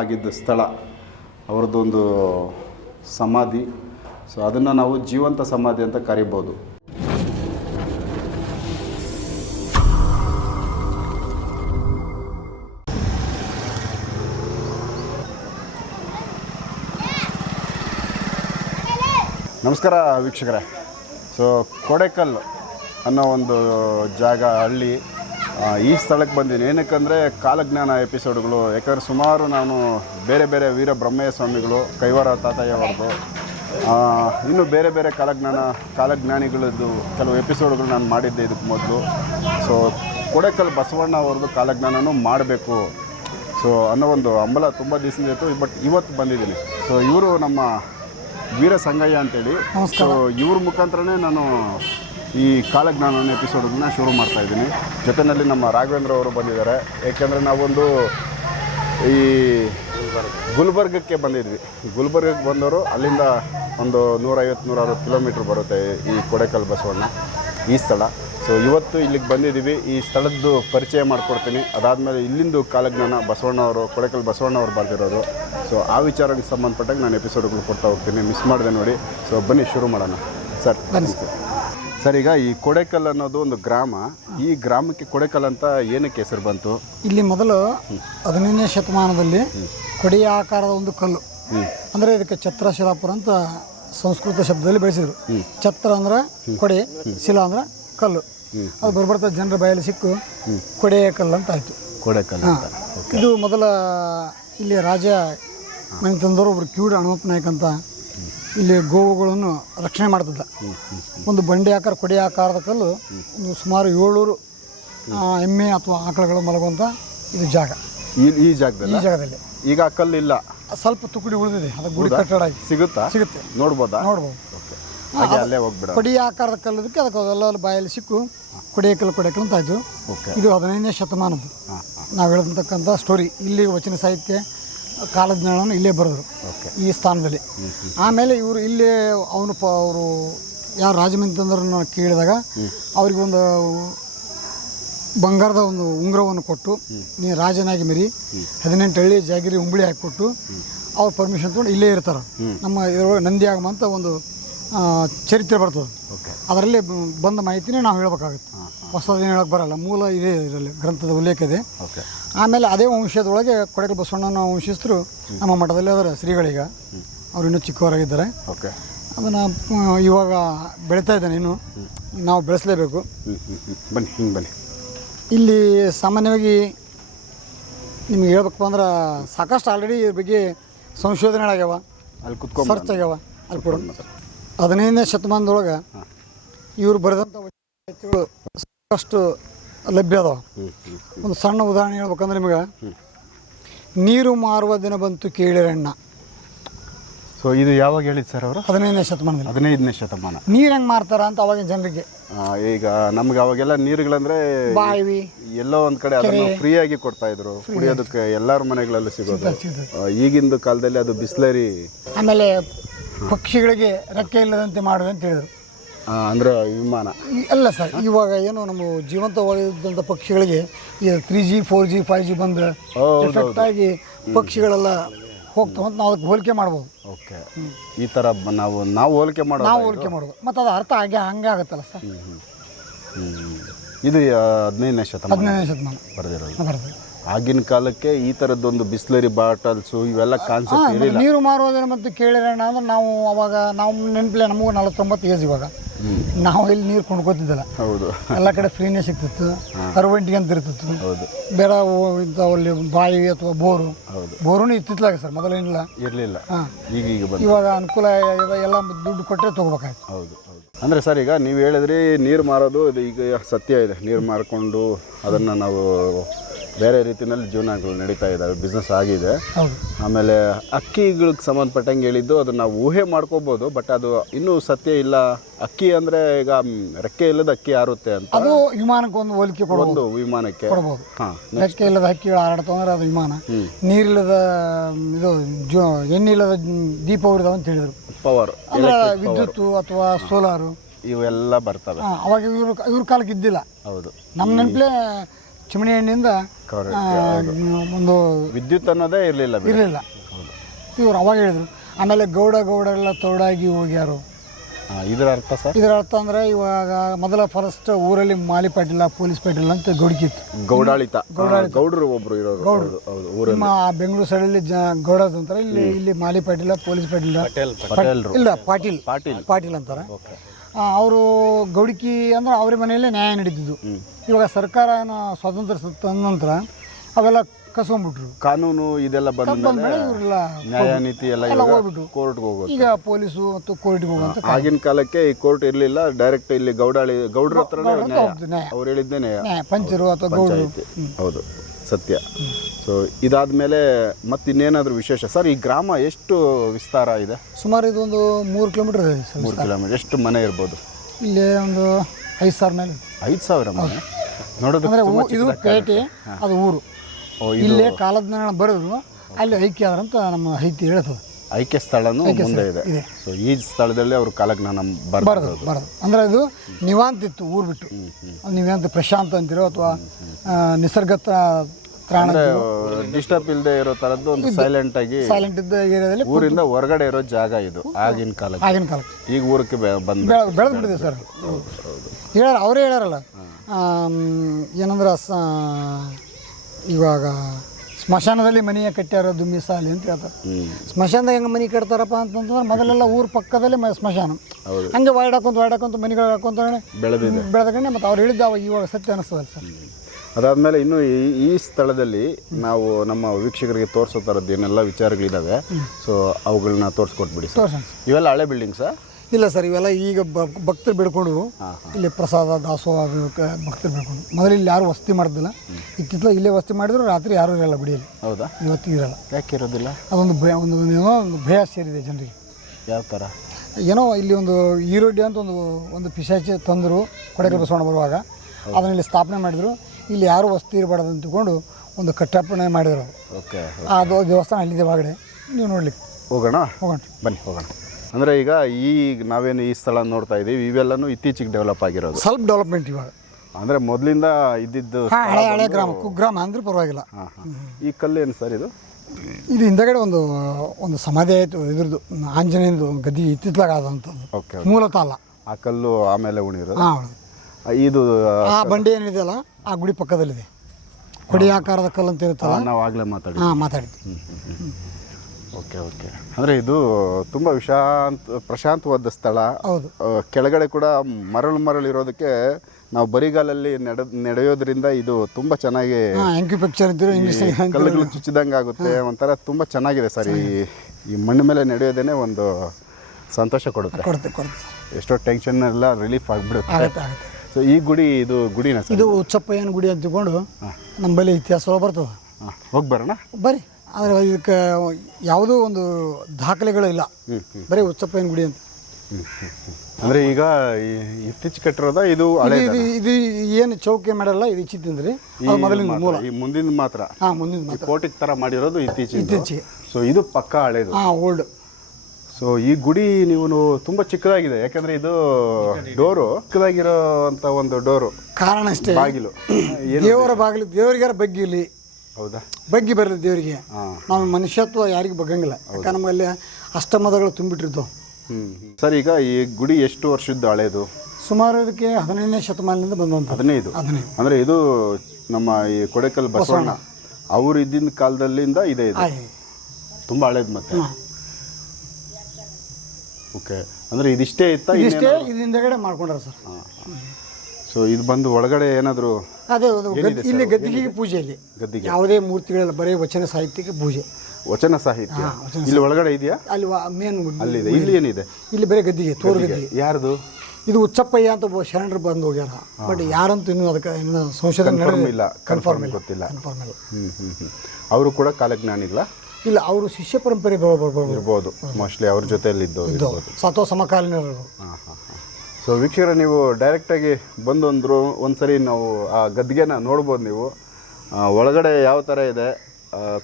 ಆಗಿದ್ದ ಸ್ಥಳ ಅವರದ್ದೊಂದು ಸಮಾಧಿ. ಸೊ ಅದನ್ನು ನಾವು ಜೀವಂತ ಸಮಾಧಿ ಅಂತ ಕರಿಬೋದು. ನಮಸ್ಕಾರ ವೀಕ್ಷಕರೇ. ಸೊ ಕೊಡೆಕಲ್ ಅನ್ನೋ ಒಂದು ಜಾಗ, ಹಳ್ಳಿ. ಈ ಸ್ಥಳಕ್ಕೆ ಬಂದೀನಿ. ಏನಕ್ಕಂದರೆ ಕಾಲಜ್ಞಾನ ಎಪಿಸೋಡ್ಗಳು. ಯಾಕಂದರೆ ಸುಮಾರು ನಾನು ಬೇರೆ ಬೇರೆ ವೀರ ಬ್ರಹ್ಮಯ್ಯ ಸ್ವಾಮಿಗಳು ಕೈವಾರ ತಾತಯ್ಯವರದು ಇನ್ನು ಬೇರೆ ಬೇರೆ ಕಾಲಜ್ಞಾನ ಕಾಲಜ್ಞಾನಿಗಳದ್ದು ಕೆಲವು ಎಪಿಸೋಡ್ಗಳು ನಾನು ಮಾಡಿದ್ದೆ ಇದಕ್ಕೆ ಮೊದಲು. ಸೊ ಕೊಡೆಕಲ್ ಬಸವಣ್ಣ ಅವ್ರದ್ದು ಕಾಲಜ್ಞಾನನೂ ಮಾಡಬೇಕು. ಸೊ ಅನ್ನೋ ಒಂದು ಹಂಬಲ ತುಂಬ ದಿವಸದಿಂದ ಇತ್ತು. ಬಟ್ ಇವತ್ತು ಬಂದಿದ್ದೀನಿ. ಸೊ ಇವರು ನಮ್ಮ ವೀರ ಸಂಗಯ್ಯ ಅಂತೇಳಿ ಸೊ ಇವ್ರ ಮುಖಾಂತರನೇ ನಾನು ಈ ಕಾಲಜ್ಞಾನ ಎಪಿಸೋಡನ್ನು ಶುರು ಮಾಡ್ತಾ ಇದ್ದೀನಿ. ಜೊತೆಯಲ್ಲಿ ನಮ್ಮ ರಾಘವೇಂದ್ರ ಅವರು ಬಂದಿದ್ದಾರೆ. ಏಕೆಂದರೆ ನಾವೊಂದು ಈ ಗುಲ್ಬರ್ಗಕ್ಕೆ ಬಂದಿದ್ವಿ. ಗುಲ್ಬರ್ಗಕ್ಕೆ ಬಂದವರು ಅಲ್ಲಿಂದ ಒಂದು ನೂರೈವತ್ತು ನೂರ ಅರವತ್ತು ಕಿಲೋಮೀಟ್ರ್ ಬರುತ್ತೆ ಈ ಕೊಡೆಕಲ್ ಬಸವಣ್ಣ, ಈ ಸ್ಥಳ. ಸೊ ಇವತ್ತು ಇಲ್ಲಿಗೆ ಬಂದಿದ್ದೀವಿ. ಈ ಸ್ಥಳದ್ದು ಪರಿಚಯ ಮಾಡಿಕೊಡ್ತೀನಿ. ಅದಾದಮೇಲೆ ಇಲ್ಲಿಂದು ಕಾಲಜ್ಞಾನ ಬಸವಣ್ಣವರು ಕೊಡೆಕಲ್ ಬಸವಣ್ಣವ್ರು ಬರ್ತಿರೋದು ಸೊ ಆ ವಿಚಾರಕ್ಕೆ ಸಂಬಂಧಪಟ್ಟಾಗ ನಾನು ಎಪಿಸೋಡ್ಗಳು ಕೊಡ್ತಾ ಹೋಗ್ತೀನಿ. ಮಿಸ್ ಮಾಡಿದೆ ನೋಡಿ. ಸೊ ಬನ್ನಿ, ಶುರು ಮಾಡೋಣ. ಸರ್ ಬನ್ನಿ ಸರ್ ಈಗ ಈ ಕೊಡೆಕಲ್ ಅನ್ನೋದು ಒಂದು ಗ್ರಾಮ. ಈ ಗ್ರಾಮಕ್ಕೆ ಕೊಡೆಕಲ್ ಅಂತ ಏನಕ್ಕೆ ಹೆಸರು ಬಂತು? ಇಲ್ಲಿ ಮೊದಲು ಹದಿನೈದನೇ ಶತಮಾನದಲ್ಲಿ ಕೊಡೆಯ ಆಕಾರದ ಒಂದು ಕಲ್ಲು. ಅಂದರೆ ಇದಕ್ಕೆ ಛತ್ರಶಿಲಾಪುರ ಅಂತ ಸಂಸ್ಕೃತ ಶಬ್ದದಲ್ಲಿ ಬೆಳೆಸಿದ್ರು. ಛತ್ರ ಅಂದ್ರೆ ಕೊಡೆ ಶಿಲಾ ಅಂದ್ರೆ ಕಲ್ಲು. ಅದು ಬರ್ಬರ್ತಾ ಜನರ ಬಾಯಲ್ಲಿ ಸಿಕ್ಕು. ಕೊಡೆಯ ಕಲ್ಲು ಅಂತ ಆಯಿತು. ಕೊಡೆಕಲ್ ಇದು ಮೊದಲ ಇಲ್ಲಿ ರಾಜ ಮನೆ ತಂದವರು ಒಬ್ರು ಕ್ಯೂಡ್ ಹನುಮಪ್ಪ ನಾಯಕ್ ಅಂತ. ಇಲ್ಲಿ ಗೋವುಗಳನ್ನು ರಕ್ಷಣೆ ಮಾಡ್ತಿದ್ದ ಒಂದು ಬಂಡೆ ಆಕಾರ ಕೊಡಿ ಆಕಾರದ ಕಲ್ಲು ಒಂದು ಸುಮಾರು ಏಳ್ನೂರು ಎಮ್ಮೆ ಅಥವಾ ಆಕಳುಗಳು ಮಲಗುವಂಥ ಇದು ಜಾಗ. ಈ ಈ ಈ ಜಾಗದಲ್ಲಿ. ಜಾಗದಲ್ಲಿ ಈಗ ಕಲ್ಲು ಇಲ್ಲ? ಸ್ವಲ್ಪ ತುಕಡಿ ಉಳಿದಿದೆ. ಅದು ಗುಡಿ ಕಟ್ಟಡ ಆಗಿ. ಸಿಗುತ್ತಾ? ಸಿಗುತ್ತೆ. ನೋಡ್ಬೋದಾ? ನೋಡ್ಬೋದು. ಓಕೆ. ಹಾಗೆ ಅಲ್ಲೇ ಹೋಗ್ಬಿಡ ಕೊಡಿ ಆಕಾರದ ಕಲ್ಲದಕ್ಕೆ ಅದಕ್ಕೆ ಅವೆಲ್ಲ ಬಾಯಲ್ಲಿ ಸಿಕ್ಕು. ಕೊಡಿಯ ಕಲ್ಲು ಕೊಡಿಯ ಕಲ್ಲು ಅಂತ ಆಯಿತು. ಓಕೆ. ಇದು ಹದಿನೈದನೇ ಶತಮಾನದ್ದು. ನಾವು ಹೇಳ್ತಕ್ಕಂಥ ಸ್ಟೋರಿ ಇಲ್ಲಿ ವಚನ ಸಾಹಿತ್ಯ ಕಾಲಜ್ಞಾನವನ್ನು ಇಲ್ಲೇ ಬರೆದ್ರು ಈ ಸ್ಥಾನದಲ್ಲಿ. ಆಮೇಲೆ ಇವರು ಇಲ್ಲೇ ಅವನು ಪ ಅವರು ಯಾರು ರಾಜಮಂತ್ರಿಯಂದ್ರನ್ನ ಕೇಳಿದಾಗ ಅವ್ರಿಗೆ ಒಂದು ಬಂಗಾರದ ಒಂದು ಉಂಗುರವನ್ನು ಕೊಟ್ಟು ನೀ ರಾಜನಾಗಿ ಮೆರಿ ಹದಿನೆಂಟು ಹಳ್ಳಿ ಜಾಗಿರಿ ಉಂಬಳಿ ಹಾಕಿಕೊಟ್ಟು ಅವ್ರು ಪರ್ಮಿಷನ್ ತೊಗೊಂಡು ಇಲ್ಲೇ ಇರ್ತಾರೆ. ನಮ್ಮ ಇದರೊಳಗೆ ನಂದಿ ಆಗಮ ಅಂತ ಒಂದು ಚರಿತ್ರೆ ಬರ್ತದೆ. ಓಕೆ ಅದರಲ್ಲಿ ಬಂದ ಮಾಹಿತಿನೇ ನಾವು ಹೇಳಬೇಕಾಗುತ್ತೆ. ಹೊಸದೇನು ಹೇಳಕ್ಕೆ ಬರಲ್ಲ. ಮೂಲ ಇದೆ ಇದರಲ್ಲಿ ಗ್ರಂಥದ ಉಲ್ಲೇಖ ಇದೆ. ಆಮೇಲೆ ಅದೇ ವಂಶದೊಳಗೆ ಕೊಡಗಲ್ ಬಸವಣ್ಣನ ವಂಶಸ್ಥರು ನಮ್ಮ ಮಠದಲ್ಲಿ ಅದರ ಶ್ರೀಗಳೀಗ. ಅವರು ಇನ್ನೂ ಚಿಕ್ಕವರಾಗಿದ್ದಾರೆ. ಓಕೆ ಅದನ್ನು ಇವಾಗ ಬೆಳೀತಾ ಇದ್ದಾನೆ ಇನ್ನು. ನಾವು ಬೆಳೆಸಲೇಬೇಕು. ಬನ್ನಿ ಹಿಂಗೆ ಬನ್ನಿ. ಇಲ್ಲಿ ಸಾಮಾನ್ಯವಾಗಿ ನಿಮ್ಗೆ ಹೇಳ್ಬೇಕಪ್ಪ ಅಂದ್ರೆ ಸಾಕಷ್ಟು ಆಲ್ರೆಡಿ ಇದ್ರ ಬಗ್ಗೆ ಸಂಶೋಧನೆಗಳಾಗ್ಯಾವ. ಅಲ್ಲಿ ಕುತ್ಕೊಂಡು ಸರ್ಚ್ ಆಗ್ಯಾವ ಅಲ್ಲಿ ಕೂಡ. ಹದಿನೈದನೇ ಶತಮಾನದೊಳಗೆ ಇವರು ಬರೆದಂಥ ಸಾಹಿತ್ಯಗಳು ಸಾಕಷ್ಟು ಲಭ್ಯ ಅದಾವ. ಒಂದು ಸಣ್ಣ ಉದಾಹರಣೆ ಹೇಳ್ಬೇಕಂದ್ರೆ ನಿಮಗೆ ನೀರು ಮಾರುವ ದಿನ ಬಂತು ಕೇಳಿರಣ್ಣ ಸೊ ಇದು ಯಾವಾಗ ಹೇಳಿದ್ ಸರ್ ಅವರು? ಹದಿನೈದನೇ ಶತಮಾನದಲ್ಲಿ. ಹದಿನೈದನೇ ಶತಮಾನ. ನೀರು ಹೆಂಗ್ ಮಾರ್ತಾರ ಅಂತ ಅವಾಗಿನ ಜನರಿಗೆ. ಆ, ಈಗ ನಮ್ಗೆ ಅವಾಗೆಲ್ಲ ನೀರುಗಳಂದ್ರೆ ಬಾವಿ ಎಲ್ಲೋ ಒಂದ್ ಕಡೆ ಅದನ್ನು ಫ್ರೀಯಾಗಿ ಕೊಡ್ತಾ ಇದ್ರು. ಕುಡಿಯೋದಕ್ಕೆ ಎಲ್ಲಾರು ಮನೆಗಳಲ್ಲೂ ಸಿಗೋದು. ಆ, ಈಗಿಂದು ಕಾಲದಲ್ಲಿ ಅದು ಬಿಸ್ಲರಿ ಆಮೇಲೆ ಪಕ್ಷಿಗಳಿಗೆ ರೆಕ್ಕೆ ಇಲ್ಲದಂತೆ ಮಾಡುವೆ ಅಂತ ಹೇಳಿದರು. ಅಂದ್ರೆ ವಿಮಾನ. ಅಲ್ಲ ಸರ್ ಇವಾಗ ಏನು ನಮ್ಮ ಜೀವಂತವಾಗಿದ್ದಂಥ ಪಕ್ಷಿಗಳಿಗೆ ಈ three G four G five G ಬಂದು ಎಫೆಕ್ಟ್ ಆಗಿ ಪಕ್ಷಿಗಳೆಲ್ಲ ಹೋಗ್ತಾವ ಅಂತ ನಾವು ಅದಕ್ಕೆ ಹೋಲಿಕೆ ಮಾಡ್ಬೋದು. ಓಕೆ. ಈ ಥರ ನಾವು ನಾವು ಹೋಲಿಕೆ ಮಾಡೋದು ನಾವು ಹೋಲಿಕೆ ಮಾಡ್ಬೋದು ಮತ್ತು ಅದು ಅರ್ಥ ಆಗಿ ಹಂಗೆ ಆಗುತ್ತಲ್ಲ ಸರ್. ಇದು ಹದಿನೈದನೇ ಶತಮಾನ. ಹದಿನೈದನೇ ಶತಮಾನ. ಬರೆದಿರೋದು. ಆಗಿನ ಕಾಲಕ್ಕೆ ಈ ಥರದ್ದೊಂದು ಬಿಸ್ಲರಿ ಬಾಟಲ್ಸು ಇವೆಲ್ಲ ಕಾನ್ಸೆಪ್ಟ್ ಇರಲಿಲ್ಲ ನೀರು ಮಾರುವುದೇನು ಮತ್ತು ಕೇಳಿರೋಣ ಅಂದ್ರೆ ನಾವು ಅವಾಗ ನಾವು ನೆನಪಿಲ್ಲ ನಮಗೂ ನಲವತ್ತೊಂಬತ್ತು ಏಜ್ ಇವಾಗ. ನಾವು ಇಲ್ಲಿ ನೀರು ಕೊಂಡ್ಕೋತಿದ್ದಿಲ್ಲ. ಹೌದು. ಎಲ್ಲ ಕಡೆ ಫ್ರೀನೇ ಸಿಗ್ತಿತ್ತು ಅರವಂಟಿಗೆ ಅಂತ ಇರ್ತಿತ್ತು. ಹೌದು. ಬೇರೆ ಅವು ಇಂಥವಲ್ಲಿ ಬಾವಿ ಅಥವಾ ಬೋರು. ಹೌದು. ಬೋರೂ ಇತ್ತಿತ್ತಲಾಗ ಸರ್ ಮೊದಲೇನಿಲ್ಲ. ಇರಲಿಲ್ಲ. ಹಾಂ. ಈಗ ಈಗ ಬಂದು ಇವಾಗ ಅನುಕೂಲ ಎಲ್ಲ ದುಡ್ಡು ಕೊಟ್ಟರೆ ತೊಗೋಬೇಕಾಯ್ತು. ಹೌದು ಹೌದು. ಅಂದರೆ ಸರ್ ಈಗ ನೀವು ಹೇಳಿದ್ರಿ ನೀರು ಮಾರೋದು ಇದು ಈಗ ಸತ್ಯ ಇದೆ. ನೀರು ಮಾರ್ಕೊಂಡು ಅದನ್ನು ನಾವು ಬೇರೆ ರೀತಿಯಲ್ಲಿ ಜೀವನಗಳು ನಡೀತಾ ಇದ್ದಾವೆ ಬಿಸ್ನೆಸ್ ಆಗಿದೆ. ಆಮೇಲೆ ಅಕ್ಕಿಗಳಿಗೆ ಸಂಬಂಧಪಟ್ಟಂಗೆ ಹೇಳಿದ್ದು ಅದು ನಾವು ಊಹೆ ಮಾಡ್ಕೋಬೋದು ಬಟ್ ಅದು ಇನ್ನೂ ಸತ್ಯ ಇಲ್ಲ. ಅಕ್ಕಿ ಅಂದರೆ ಈಗ ರೆಕ್ಕೆ ಇಲ್ಲದ ಅಕ್ಕಿ ಹಾರುತ್ತೆ ಅಂತ. ಅದು ವಿಮಾನಕ್ಕೆ ಒಂದು ಹೋಲಿಕೆ ಒಂದು ವಿಮಾನಕ್ಕೆ. ಕೊಡ್ಬೋದು. ಹಾಂ ರೆಕ್ಕೆ ಇಲ್ಲದ ಅಕ್ಕಿಗಳು ಹಾರಾಡ್ತಾವ ಅಂದ್ರೆ ಅದು ವಿಮಾನ. ನೀರಿಲ್ಲದ ಇದು ಜೋ ಎಣ್ಣೆ ಇಲ್ಲದ ದೀಪ ಉರಿದವ ಅಂತ ಹೇಳಿದರು. ಪವರ್ ಅಂದ್ರೆ ವಿದ್ಯುತ್ತು ಅಥವಾ ಸೋಲಾರು ಇವೆಲ್ಲ ಬರ್ತವೆ. ಅವಾಗ ಇವ್ರ ಇವ್ರ ಕಾಲಕ್ಕೆ ಇದ್ದಿಲ್ಲ. ಹೌದು. ನಮ್ಮ ನೆನಪಲೇ ಚಿಮಣಿ ಎಣ್ಣೆಯಿಂದ ಒಂದು ವಿದ್ಯುತ್ ಅನ್ನೋದೇ ಇರಲಿಲ್ಲ ಇರಲಿಲ್ಲ. ಇವ್ರು ಅವಾಗ ಹೇಳಿದ್ರು. ಆಮೇಲೆ ಗೌಡ ಗೌಡರೆಲ್ಲ ತೋಡಾಗಿ ಹೋಗ್ಯಾರು. ಇದರ ಅರ್ಥ ಸರ್? ಇದರ ಅರ್ಥ ಅಂದ್ರೆ ಇವಾಗ ಮೊದಲ ಫಸ್ಟ್ ಊರಲ್ಲಿ ಮಾಲಿ ಪಾಟೀಲ ಪೊಲೀಸ್ ಪಾಟೀಲ್ ಅಂತ ಗೌಡಿಕಿತ್ತು. ಗೌಡಾಳಿತ. ಗೌಡರು ಒಬ್ರು ಇರೋರು. ಹೌದು ನಮ್ಮ ಆ ಬೆಂಗಳೂರು ಸೈಡಲ್ಲಿ ಜ ಗೌಡಸ್ ಅಂತಾರೆ. ಇಲ್ಲಿ ಇಲ್ಲಿ ಮಾಲಿ ಪಾಟೀಲ ಪೊಲೀಸ್ ಪಾಟೀಲ. ಪಟೇಲ್ರು. ಇಲ್ಲ ಪಾಟೀಲ್. ಪಾಟೀಲ್. ಪಾಟೀಲ್ ಅಂತಾರೆ. ಅವರು ಗೌಡಿಕಿ ಅಂದ್ರೆ ಅವ್ರ ಮನೆಯಲ್ಲೇ ನ್ಯಾಯ ನಡೀತಿದ್ದು. ಇವಾಗ ಸರ್ಕಾರ ಸ್ವಾತಂತ್ರ್ಯ ಸ- ತಂದ ನಂತರ ಅವೆಲ್ಲ ಕಸ್ಕೊಂಡ್ಬಿಟ್ರು. ಕಾನೂನು ಇದೆಲ್ಲ ಬಂದ ಇವರೆಲ್ಲ ನ್ಯಾಯ ನೀತಿ ಎಲ್ಲ ಹೋಗ್ಬಿಟ್ಟು ಕೋರ್ಟ್ಗೆ ಹೋಗೋದು ಈಗ ಪೊಲೀಸು ಮತ್ತು ಕೋರ್ಟ್ಗೆ ಹೋಗುವಂತ ಆಗಿನ ಕಾಲಕ್ಕೆ ಈ ಕೋರ್ಟ್ ಇರಲಿಲ್ಲ ಡೈರೆಕ್ಟ್ ಇಲ್ಲಿ ಗೌಡಾಳಿ ಗೌಡ್ರ ಹತ್ರ ಅವ್ರು ಹೇಳಿದ್ದೇನೆ ಪಂಚರು ಅಥವಾ ಗೌಡರು. ಹೌದು. ಸತ್ಯ. ಸೊ ಇದಾದ್ಮೇಲೆ ಮತ್ತಿನ್ನೇನಾದ್ರೂ ವಿಶೇಷ? ಸರ್ ಈ ಗ್ರಾಮ ಎಷ್ಟು ವಿಸ್ತಾರ ಇದೆ? ಸುಮಾರು ಇದೊಂದು ಒಂದು ಮೂರು ಕಿಲೋಮೀಟರ್ ಇದೆ ಸರ್ ಮೂರು ಕಿಲೋಮೀಟರ್. ಎಷ್ಟು ಮನೆ ಇರ್ಬೋದು? ಇಲ್ಲಿ ಒಂದು ಐದು ಸಾವಿರ ಮೇಲೆ. ಐದು ಸಾವಿರ ಮನೆ? ನೋಡೋದಕ್ಕೆ ಅಂದ್ರೆ ಊ- ಇದು ಪೇಟೆ ಅದು ಊರು. ಓ, ಇಲ್ಲೇ ಕಾಲಜ್ಞಾನ ಬರೆದ್ರು ಅಲ್ಲಿ ಐಕ್ಯ ಆದ್ರಂತ ನಮ್ಮ ಐತಿ ಹೇಳ್ತದೆ. ಐಕ್ಯ ಸ್ಥಳನೂ ಮುಂದೆ ಇದೆ. ಇದೆ. ಸೊ ಈ ಸ್ಥಳದಲ್ಲಿ ಅವರು ಕಾಲಜ್ಞಾನ ಬರೋದು ಬರೋದು. ಅಂದ್ರೆ ಇದು ನಿವಾಂತ ಇತ್ತು ಊರು ಬಿಟ್ಟು. ಅದು ನಿವಾಂತ ಪ್ರಶಾಂತ ಅಂತಿರೋ ಅಥವಾ ನಿಸರ್ಗ ತ್ರ- ತ್ರಾಣ ಡಿಸ್ಟರ್ಬ್ ಇಲ್ಲದೆ ಇರೋ ತರದ್ದು ಒಂದು ಸೈಲೆಂಟ್ ಆಗಿ ಸೈಲೆಂಟ್ ಇದ್ದ ಏರಿಯಾದಲ್ಲಿ ಊರಿಂದ ಹೊರಗಡೆ ಇರೋ ಜಾಗ ಇದು ಆಗಿನ ಕಾಲಕ್ಕೆ. ಆಗಿನ ಕಾಲಕ್ಕೆ. ಈಗ ಊರಕ್ಕೆ ಬಂದ ಬಿಟ್ಟಿದೆ ಸರ್. ಹೇಳ ಅವರೇ ಹೇಳ್ಯಾರಲ್ಲ ಆಮ್, ಏನಂದ್ರೆ ಇವಾಗ ಸ್ಮಶಾನದಲ್ಲಿ ಮನೆಯ ಕಟ್ಟ್ಯಾರ ದುಮ್ಮಿ ಸಾಲಿ ಅಂತ ಹೇಳ್ತಾರೆ. ಸ್ಮಶಾನದಾಗ ಹೆಂಗೆ ಮನೆ ಕಟ್ತಾರಪ್ಪ ಅಂತಂದ್ರೆ ಮೊದಲೆಲ್ಲ ಊರ ಪಕ್ಕದಲ್ಲಿ ಸ್ಮಶಾನ. ಹಂಗೆ ವಾಯ್ಡಾಕೊಂತ ಹಾಕೊಂತ ವಾಯ್ಡ್ ಹಾಕೊಂತ ಮನೆಗಳು ಹಾಕೊಂತ ಬೆಳೆದ ಬೆಳೆದಕಂಡೆ ಮತ್ತು ಅವ್ರು ಹೇಳಿದ್ದಾವ ಅವಾಗ ಇವಾಗ ಸತ್ಯ ಅನಿಸ್ತದಲ್ಲ ಸರ್. ಅದಾದ್ಮೇಲೆ ಇನ್ನು ಈ ಈ ಸ್ಥಳದಲ್ಲಿ ನಾವು ನಮ್ಮ ವೀಕ್ಷಕರಿಗೆ ತೋರಿಸೋ ಥರದ್ದು ಏನೆಲ್ಲ ವಿಚಾರಗಳಿದ್ದಾವೆ ಸೊ ಅವುಗಳನ್ನ ತೋರಿಸ್ಕೊಟ್ಬಿಡಿ ಸರ್. ಇವೆಲ್ಲ ಹಳೆ ಬಿಲ್ಡಿಂಗ್ಸಾ ಇಲ್ಲ ಸರ್ ಇವೆಲ್ಲ ಈಗ ಭಕ್ತರು ಬಿಡ್ಕೊಂಡು ಇಲ್ಲಿ ಪ್ರಸಾದ ದಾಸೋಹ ಭಕ್ತರು ಬಿಡ್ಕೊಂಡು. ಮೊದಲು ಇಲ್ಲಿ ಯಾರು ವಸತಿ ಮಾಡೋದಿಲ್ಲ. ಇತ್ತಿತ್ತಲ ಇಲ್ಲೇ ವಸತಿ ಮಾಡಿದ್ರು ರಾತ್ರಿ ಯಾರೂ ಇರಲ್ಲ ಗುಡಿಯಲ್ಲಿ. ಹೌದಾ? ಇವತ್ತಿಗೆ ಇರಲ್ಲ. ಯಾಕೆ ಇರೋದಿಲ್ಲ? ಅದೊಂದು ಭಯ ಒಂದು ಒಂದು ಏನೋ ಒಂದು ಭಯ ಸೇರಿದೆ ಜನರಿಗೆ. ಯಾವ ಥರ? ಏನೋ ಇಲ್ಲಿ ಒಂದು ಈರೋಡ್ಡಿ ಅಂತ ಒಂದು ಒಂದು ಪಿಶಾಚಿ ತಂದರು ಕೊಡಗಲ್ ಬಸವಣ್ಣ ಬರುವಾಗ. ಅದನ್ನ ಇಲ್ಲಿ ಸ್ಥಾಪನೆ ಮಾಡಿದರು. ಇಲ್ಲಿ ಯಾರು ವಸ್ತು ಇರಬಾರ್ದು ಅಂತ ತಿಳ್ಕೊಂಡು ಒಂದು ಕಟ್ಟಪ್ಪಣೆ ಮಾಡಿದ್ರು. ಓಕೆ ಅದು ದೇವಸ್ಥಾನ ಅಲ್ಲಿದೆ ಒಳಗಡೆ. ನೀವು ನೋಡ್ಲಿಕ್ಕೆ. ಹೋಗೋಣ? ಹೋಗೋಣ. ಬನ್ನಿ ಹೋಗೋಣ. ಅಂದರೆ ಈಗ ಈ ನಾವೇನು ಈ ಸ್ಥಳ ನೋಡ್ತಾ ಇದ್ದೀವಿ ಇವೆಲ್ಲನೂ ಇತ್ತೀಚೆಗೆ ಡೆವಲಪ್ ಆಗಿರೋದು. ಸ್ವಲ್ಪ ಡೆವಲಪ್ಮೆಂಟ್ ಇವಾಗ. ಅಂದರೆ ಮೊದಲಿಂದ ಇದ್ದಿದ್ದು ಹಾಂ ಹಳೆ ಹಳೆ ಗ್ರಾಮ. ಕುಗ್ರಾಮ ಅಂದ್ರೆ ಪರವಾಗಿಲ್ಲ. ಈ ಕಲ್ಲು ಏನು ಸರ್ ಇದು? ಇದು ಹಿಂದಗಡೆ ಒಂದು ಒಂದು ಸಮಾಧಿ ಆಯಿತು. ಇದ್ರದ್ದು ಆಂಜನೇಯಂದು ಒಂದು ಗದ್ದಿ ಇತ್ತಿತ್ಲಾಗ ಆದಂಥದ್ದು ಓಕೆ. ಮೂಲತಃ ಅಲ್ಲ. ಆ ಕಲ್ಲು ಆಮೇಲೆ ಉಣಿರೋದು ಹಾಂ ಇದು ಆ ಬಂಡೆ ಏನಿದೆಯಲ್ಲ ಆ ಗುಡಿ ಪಕ್ಕದಲ್ಲಿದೆ. ಕೊಡಿ ಆಕಾರದ ಕಲ್ಲು ಅಂತ ಇರುತ್ತಲ್ಲ? ನಾವು ಆಗಲೇ ಮಾತಾಡಿ ಹಾಂ ಮಾತಾಡಿದ್ವಿ. Okay okay. ಅಂದರೆ ಇದು ತುಂಬ ವಿಶಾಂತ ಪ್ರಶಾಂತವಾದ ಸ್ಥಳ. ಹೌದು. ಆ, ಕೆಳಗಡೆ ಕೂಡ ಮರಳು ಮರಳು ಇರೋದಕ್ಕೆ ನಾವು ಬರಿಗಾಲಲ್ಲಿ ನಡೆ ನಡೆಯೋದ್ರಿಂದ ಇದು ತುಂಬ ಚೆನ್ನಾಗಿ ಹಾಂ ಎಂಕ್ಯುಪೆಕ್ಚರ್ ಇದ್ದರು ಇಂಗ್ಲೀಷ್ ಕಲ್ಲುಗಳು ಚುಚ್ಚಿದಂಗೆ ಆಗುತ್ತೆ. ಒಂಥರ ತುಂಬ ಚೆನ್ನಾಗಿದೆ ಸರ್. ಈ ಈ ಮಣ್ಣು ಮೇಲೆ ನಡೆಯೋದೇನೆ ಒಂದು ಸಂತೋಷ ಕೊಡುತ್ತೆ. ಕೊಡುತ್ತೆ ಕೊಡುತ್ತೆ. ಎಷ್ಟೋ ಟೆನ್ಷನ್ ಎಲ್ಲ ರಿಲೀಫ್ ಆಗಿಬಿಡುತ್ತೆ. ಆಗುತ್ತೆ ಆಗುತ್ತೆ. ಸೊ ಈ ಗುಡಿ ಇದು ಗುಡಿನ ಸರ್? ಇದು ಉಚ್ಚಪ್ಪಯ್ಯನ ಗುಡಿ ಅಂತ ತಿಳ್ಕೊಂಡು ನಮ್ಮಲ್ಲಿ ಇತಿಹಾಸ ಬರ್ತದೆ. ಹೋಗಿ ಬರೋಣ? ಬರ್ರಿ. ಆದರೆ ಇದಕ್ಕೆ ಯಾವುದೂ ಒಂದು ದಾಖಲೆಗಳು ಇಲ್ಲ. ಬರೀ ಉಚ್ಚಪ್ಪಯ್ಯನ ಗುಡಿ ಅಂತ. ಅಂದರೆ ಈಗ ಈ- ಇತ್ತೀಚೆಗೆ ಕಟ್ಟಿರೋದ ಇದು ಇದು ಇದು ಏನು ಚೌಕಿ ಮಾಡಲ್ಲ ಇದು ಇಚ್ಚಿತ್ತಂದ್ರಿ ಮೊದಲಿನ ಮೂಲ. ಈ ಮುಂದಿನ ಮಾತ್ರ? ಹಾಂ ಮುಂದಿನ ಕೋಟಿಗೆ ಥರ ಮಾಡಿರೋದು ಇತ್ತೀಚೆಗೆ ಇತ್ತೀಚೆಗೆ. ಸೊ ಇದು ಪಕ್ಕ ಹಳೇದು. ಹಾಂ ಓಲ್ಡ್ ಸೊ ಈ ಗುಡಿ ನೀವು ತುಂಬಾ ಚಿಕ್ಕದಾಗಿದೆ. ಯಾಕಂದ್ರೆ ಇದು ಡೋರು. ಚಿಕ್ಕದಾಗಿರೋ ಅಂತ ಒಂದು ಡೋರು. ಕಾರಣ ಅಷ್ಟೇ. ಬಾಗಿಲು. ದೇವರ ಬಾಗಿಲು ದೇವರಿಗಾರ ಬಗ್ಗಿಲಿ ಹೌದಾ? ಬಗ್ಗಿ ಬರಲಿ ದೇವರಿಗೆ. ನಾವು ಮನುಷ್ಯತ್ವ ಯಾರಿಗೂ ಬಗ್ಗಂಗಿಲ್ಲ. ಯಾಕಂದ್ರೆ ನಮ್ಮಲ್ಲಿ ಅಷ್ಟಮದಗಳು ತುಂಬಿಟ್ಟಿರ್ತಾವೆ. ಸರ್ ಈಗ ಈ ಗುಡಿ ಎಷ್ಟು ವರ್ಷದ ಹಳೇದು? ಸುಮಾರು ಇದಕ್ಕೆ ಹದಿನೈದನೇ ಶತಮಾನದಿಂದ ಬಂದಂತ ಹದಿನೈದು. ಹದಿನೈದು. ಅಂದ್ರೆ ಇದು ನಮ್ಮ ಈ ಕೊಡೆಕಲ್ ಬಸವಣ್ಣ. ಅವ್ರು ಇದ್ದಿನ ಕಾಲದಲ್ಲಿಂದ ಇದೆ ಇದು. ತುಂಬಾ ಹಳೇದು ಮತ್ತೆ. ಓಕೆ. ಅಂದರೆ ಇದಿಷ್ಟೇ ಇತ್ತಾ ಇದಿಷ್ಟೇ ಇದು ಹಿಂದೆಗಡೆ ಮಾಡ್ಕೊಂಡ್ರೆ ಸರ್. ಸೊ ಇದು ಬಂದು ಒಳಗಡೆ ಏನಾದರೂ ಅದೇ ಗದ್- ಇಲ್ಲಿ ಗದ್ದಿಗೆ ಪೂಜೆ ಇಲ್ಲಿ. ಗದ್ದಿಗೆ. ಯಾವುದೇ ಮೂರ್ತಿಗಳೆಲ್ಲ ಬರೀ ವಚನ ಸಾಹಿತ್ಯಕ್ಕೆ ಪೂಜೆ. ವಚನ ಸಾಹಿತ್ಯ? ಇಲ್ಲಿ ಒಳಗಡೆ ಇದೆಯಾ? ಅಲ್ಲಿ ಮೇನ್ ಅಲ್ಲಿದೆ. ಇಲ್ಲಿ ಏನಿದೆ? ಇಲ್ಲಿ ಬೇರೆ ಗದ್ದಿಗೆ ತೋರು ಗದ್ದಿಗೆ. ಯಾರ್ದು? ಇದು ಉಚ್ಚಪ್ಪಯ್ಯ ಅಂತ ಒಬ್ಬ ಶರಣರು ಬಂದು ಹೋಗ್ಯಾರ. ಬಟ್ ಯಾರಂತೂ ಇನ್ನೂ ಅದಕ್ಕೆ ಇನ್ನೂ ಸಂಶೋಧನೆ ಇಲ್ಲ. ಕನ್ಫರ್ಮ್ ಕನ್ಫರ್ಮ್ ಇಲ್ಲ. ಗೊತ್ತಿಲ್ಲ. ಕನ್ಫರ್ಮ್ ಇಲ್ಲ. ಹ್ಮ್ ಹ್ಮ್ ಹ್ಮ್. ಅವರು ಕೂಡ ಕಾಲಜ್ಞಾನಿಗಳ ಇಲ್ಲ ಅವರು ಶಿಷ್ಯ ಪರಂಪರೆ ಇರ್ಬೋದು. ಮೋಸ್ಟ್ಲಿ ಅವ್ರ ಜೊತೆಯಲ್ಲಿ ಇದ್ದವ್ರು ಸತೋ ಸಮಕಾಲೀನರು. ಹಾಂ ಹಾಂ ಹಾಂ. ಸೊ ವೀಕ್ಷಕರ ನೀವು ಡೈರೆಕ್ಟಾಗಿ ಬಂದು ಅಂದರು ಒಂದ್ಸರಿ ನಾವು ಆ ಗದ್ಗೆನ ನೋಡ್ಬೋದು ನೀವು. ಒಳಗಡೆ ಯಾವ ಥರ ಇದೆ?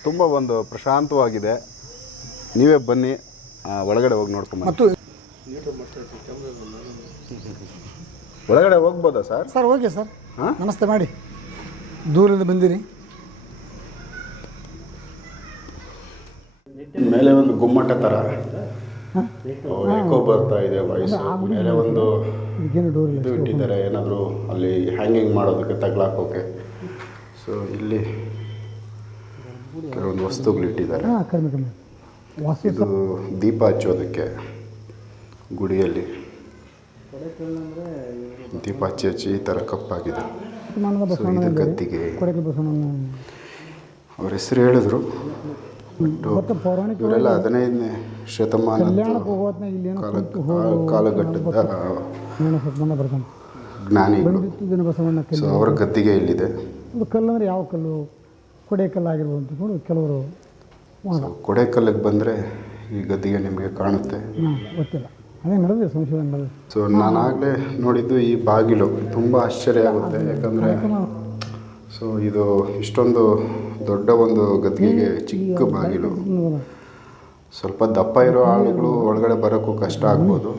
ತುಂಬ ಒಂದು ಪ್ರಶಾಂತವಾಗಿದೆ. ನೀವೇ ಬನ್ನಿ. ಒಳಗಡೆ ಹೋಗಿ ನೋಡ್ಕೊಂಬ ಮತ್ತು ಒಳಗಡೆ ಹೋಗ್ಬೋದಾ ಸರ್? Sir okay sir. ಹಾಂ? ನಮಸ್ತೆ ಮಾಡಿ. ದೂರದಿಂದ ಬಂದಿರಿ. ಮೇಲೆ ಒಂದು ಗುಮ್ಮಟ ಥರ ಬರ್ತಾ ಇದೆ ವಾಯ್ಸ್ ಮೇಲೆ ಒಂದು ಇದು ಇಟ್ಟಿದ್ದಾರೆ ಏನಾದರೂ ಅಲ್ಲಿ ಹ್ಯಾಂಗಿಂಗ್ ಮಾಡೋದಕ್ಕೆ ತಗ್ಲಾಕೋಕೆ. ಸೊ ಇಲ್ಲಿ ಕೆಲವೊಂದು ವಸ್ತುಗಳು ಇಟ್ಟಿದ್ದಾರೆ. ಹಾಂ ಕಡಿಮೆ ಕಡಿಮೆ ಇದು ದೀಪ ಹಚ್ಚೋದಕ್ಕೆ ಗುಡಿಯಲ್ಲಿ. ದೀಪ ಹಚ್ಚಿ ಹಚ್ಚಿ ಈ ಥರ ಕಪ್ಪಾಗಿದೆ. ಸೊ ಇದು ಗದ್ದಿಗೆ. ಅವ್ರ ಹೆಸರು ಹೇಳಿದ್ರು. ಮತ್ತು ಪೌರಾಣಿಕ ಇವರೆಲ್ಲ ಹದಿನೈದನೇ ಶತಮಾನ ಕಾಲಘಟ್ಟದ ಜ್ಞಾನಿಗಳು. ಬಸವಣ್ಣ ಸೊ ಅವರ ಗದ್ದಿಗೆ ಇಲ್ಲಿದೆ ಕಲ್ಲು ಅಂದರೆ ಯಾವ ಕಲ್ಲು? ಕೊಡೆ ಕಲ್ಲು. ಆಗಿರ್ಬೋದು ಅಂತಕೊಂಡು ಕೆಲವರು ಕೊಡೆಕಲ್ಲಿಗೆ ಬಂದರೆ ಈ ಗದ್ದಿಗೆ ನಿಮಗೆ ಕಾಣುತ್ತೆ. ಗೊತ್ತಿಲ್ಲ. ಅದೇ ನಡೆದಿದೆ ಸಂಶೋಧನೆ ನಡೆದಿದೆ. ಸೊ ನಾನಾಗಲೇ ನೋಡಿದ್ದು ಈ ಬಾಗಿಲು. ತುಂಬ ಆಶ್ಚರ್ಯ ಆಗುತ್ತೆ. ಯಾಕಂದರೆ ಸೊ ಇದು ಇಷ್ಟೊಂದು ದೊಡ್ಡ ಒಂದು ಗದ್ದಿಗೆಗೆ ಚಿಕ್ಕ ಬಾಗಿಲು. ಸ್ವಲ್ಪ ದಪ್ಪ ಇರೋ ಆಳುಗಳು ಒಳಗಡೆ ಬರೋಕ್ಕೂ ಕಷ್ಟ ಆಗ್ಬೋದು.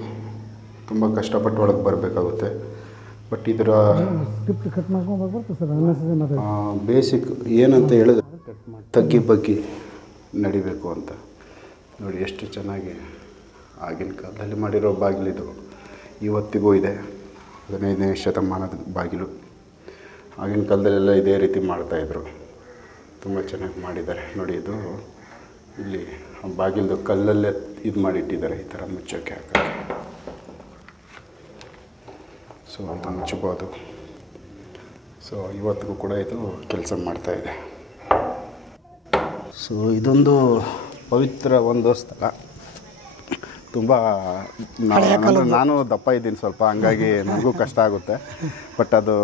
ತುಂಬ ಕಷ್ಟಪಟ್ಟು ಒಳಗೆ ಬರಬೇಕಾಗುತ್ತೆ. ಬಟ್ ಇದರ ಬೇಸಿಕ್ ಏನಂತ ಹೇಳಿದ್ರೆ ತಗ್ಗಿ ಬಗ್ಗಿ ನಡಿಬೇಕು ಅಂತ. ನೋಡಿ ಎಷ್ಟು ಚೆನ್ನಾಗಿ ಆಗಿನ ಕಾಲದಲ್ಲಿ ಮಾಡಿರೋ ಬಾಗಿಲಿದು ಇವತ್ತಿಗೂ ಇದೆ. ಹದಿನೈದನೇ ಶತಮಾನದ ಬಾಗಿಲು. ಆಗಿನ ಕಾಲದಲ್ಲೆಲ್ಲ ಇದೇ ರೀತಿ ಮಾಡ್ತಾಯಿದ್ರು ತುಂಬ ಚೆನ್ನಾಗಿ ಮಾಡಿದ್ದಾರೆ. ನೋಡಿ ಇದು. ಇಲ್ಲಿ ಬಾಗಿಲ್ದು ಕಲ್ಲಲ್ಲೇ ಇದು ಮಾಡಿಟ್ಟಿದ್ದಾರೆ ಈ ಥರ ಮುಚ್ಚೋಕ್ಕೆ ಹಾಕೋಕ್ಕೆ. ಸೊ ಅಂತ ಮುಚ್ಚಬೋದು ಸೊ ಇವತ್ತಿಗೂ ಕೂಡ ಇದು ಕೆಲಸ ಮಾಡ್ತಾಯಿದೆ ಇದೆ. ಸೊ ಇದೊಂದು ಪವಿತ್ರ ಒಂದು ಸ್ಥಳ. ತುಂಬ ನಾನು ನಾನು ದಪ್ಪ ಇದ್ದೀನಿ ಸ್ವಲ್ಪ ಹಂಗಾಗಿ ನನಗೂ ಕಷ್ಟ ಆಗುತ್ತೆ. ಬಟ್ ಅದು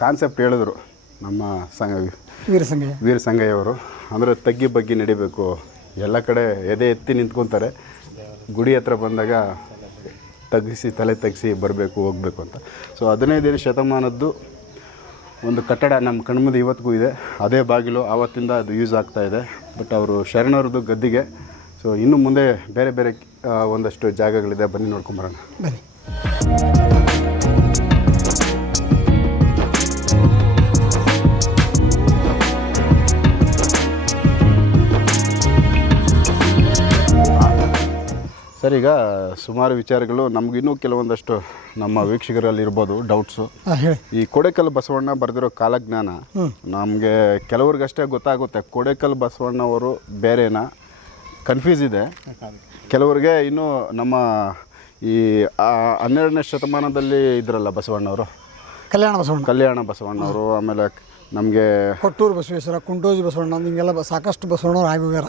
ಕಾನ್ಸೆಪ್ಟ್ ಹೇಳಿದ್ರು ನಮ್ಮ ಸಂಘ ವೀರ ಸಂಘಯ್ಯ ವೀರ ಸಂಘಯ್ಯವರು. ಅಂದರೆ ತಗ್ಗಿ ಬಗ್ಗಿ ನಡಿಬೇಕು. ಎಲ್ಲ ಕಡೆ ಎದೆ ಎತ್ತಿ ನಿಂತ್ಕೊತಾರೆ. ಗುಡಿ ಹತ್ರ ಬಂದಾಗ ತಗ್ಗಿಸಿ ತಲೆ ತಗ್ಗಿಸಿ ಬರಬೇಕು ಹೋಗಬೇಕು ಅಂತ. ಸೊ ಹದಿನೈದನೇ ಶತಮಾನದ್ದು ಒಂದು ಕಟ್ಟಡ ನಮ್ಮ ಕಣ್ಮುಂದೆ ಇವತ್ತಿಗೂ ಇದೆ. ಅದೇ ಬಾಗಿಲು. ಆವತ್ತಿಂದ ಅದು ಯೂಸ್ ಆಗ್ತಾ ಇದೆ. ಬಟ್ ಅವರು ಶರಣರದ್ದು ಗದ್ದಿಗೆ. ಸೊ ಇನ್ನು ಮುಂದೆ ಬೇರೆ ಬೇರೆ ಒಂದಷ್ಟು ಜಾಗಗಳಿದೆ. ಬನ್ನಿ ನೋಡ್ಕೊಂಬರೋಣ. ಬನ್ನಿ. ಸರ್ ಈಗ ಸುಮಾರು ವಿಚಾರಗಳು ನಮಗಿನ್ನೂ ಕೆಲವೊಂದಷ್ಟು ನಮ್ಮ ವೀಕ್ಷಕರಲ್ಲಿ ಇರ್ಬೋದು ಡೌಟ್ಸು ಈ ಕೊಡೆಕಲ್ ಬಸವಣ್ಣ ಬರೆದಿರೋ ಕಾಲಜ್ಞಾನ ನಮಗೆ ಕೆಲವ್ರಿಗಷ್ಟೇ ಗೊತ್ತಾಗುತ್ತೆ. ಕೊಡೆಕಲ್ ಬಸವಣ್ಣವರು ಬೇರೆನಾ. ಕನ್ಫ್ಯೂಸ್ ಇದೆ. ಕೆಲವರಿಗೆ ಇನ್ನೂ ನಮ್ಮ ಈ ಹನ್ನೆರಡನೇ ಶತಮಾನದಲ್ಲಿ ಇದ್ರಲ್ಲ ಬಸವಣ್ಣವರು ಕಲ್ಯಾಣ ಬಸವಣ್ಣ. ಕಲ್ಯಾಣ ಬಸವಣ್ಣವರು ಆಮೇಲೆ ನಮಗೆ ಕೊಟ್ಟೂರು ಬಸವೇಶ್ವರ ಕುಂಟೋಜಿ ಬಸವಣ್ಣ ಹಿಂಗೆಲ್ಲ ಸಾಕಷ್ಟು ಬಸವಣ್ಣವ್ರು ಆಗಿ ಹೋಗ್ಯಾರ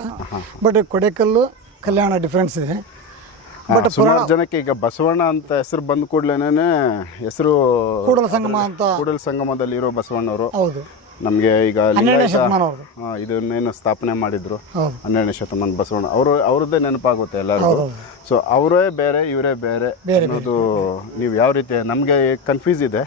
ಬಟ್ ಕೊಡೆಕಲ್ಲು ಕಲ್ಯಾಣ ಡಿಫ್ರೆನ್ಸ್ ಇದೆ. ಬಟ್ ಸುಮಾರು ಜನಕ್ಕೆ ಈಗ ಬಸವಣ್ಣ ಅಂತ ಹೆಸರು ಬಂದ ಕೂಡಲೇನೆ ಹೆಸರು ಕೂಡಲ ಸಂಗಮ ಅಂತ ಕೂಡಲ ಸಂಗಮದಲ್ಲಿ ಇರೋ ಬಸವಣ್ಣವರು. ಹೌದು. ನಮಗೆ ಈಗ ಇದನ್ನೇನು ಸ್ಥಾಪನೆ ಮಾಡಿದ್ರು. ಹನ್ನೆರಡನೇ ಶತಮಾನ ಬಸವಣ್ಣ. ಅವರು ಅವ್ರದ್ದೇ ನೆನಪಾಗುತ್ತೆ ಎಲ್ಲರಿಗೂ. ಸೊ ಅವರೇ ಬೇರೆ ಇವರೇ ಬೇರೆ ಅನ್ನೋದು ನೀವು ಯಾವ ರೀತಿ ನಮಗೆ ಕನ್ಫ್ಯೂಸ್ ಇದೆ.